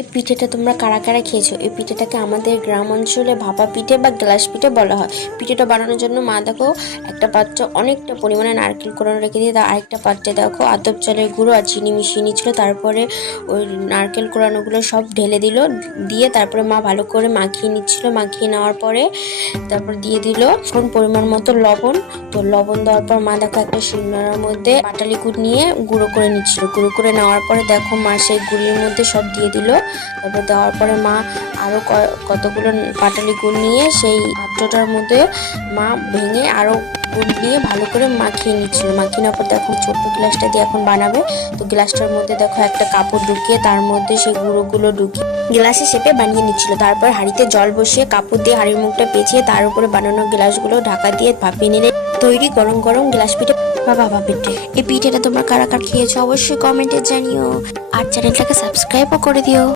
এই পিঠেটা তোমরা কারা কারা খেয়েছো? এই পিঠেটাকে আমাদের গ্রাম অঞ্চলে ভাপা পিঠে বা গ্লাস পিঠে বলা হয়। পিঠেটা বানানোর জন্য মা দেখো একটা পাত্র অনেকটা পরিমাণে নারকেল কোরানো রেখে দিয়ে আরেকটা পাত্রে দেখো আতপ চালের গুঁড়ো আর চিনি মিশিয়ে নিচ্ছিল। তারপরে ওই নারকেল কোরানোগুলো সব ঢেলে দিল। দিয়ে তারপরে মা ভালো করে মাখিয়ে নিচ্ছিল। মাখিয়ে নেওয়ার পরে তারপর দিয়ে দিল এখন পরিমাণ মতো লবণ। তো লবণ দেওয়ার পর মা দেখো একটা শিলনোড়ার মধ্যে পাটালি গুড় নিয়ে গুঁড়ো করে নিচ্ছিল। গুঁড়ো করে নেওয়ার পরে দেখো মা সেই গুড়ির মধ্যে সব দিয়ে দিল। তারপর দেওয়ার পরে মা আরও কতগুলো পাটালি গুড় নিয়ে সেই পাত্রটার মধ্যে মা ভেঙে আরও গুড় দিয়ে ভালো করে মাখিয়ে নিচ্ছিল। মাখিয়ে নেওয়ার পর দেখো ছোট্ট গ্লাসটা দিয়ে এখন বানাবে। তো গ্লাসটার মধ্যে দেখো একটা কাপড় ঢুকিয়ে তার মধ্যে সেই গুঁড়োগুলো ঢুকিয়ে গ্লাসে শেপে বানিয়ে নিচ্ছিল। তারপর হাঁড়িতে জল বসিয়ে কাপড় দিয়ে হাঁড়ির মুখটা পেঁচিয়ে তার উপরে বানানো গ্লাসগুলো ঢাকা দিয়ে ভাপিয়ে নিলে তৈরি গরম গরম গ্লাস পিঠে বা বাবা পিঠে। এই পিঠেটা তোমরা কারা কার খেয়েছো অবশ্যই কমেন্টে জানিও। আর চ্যানেলটাকে সাবস্ক্রাইবও করে দিও।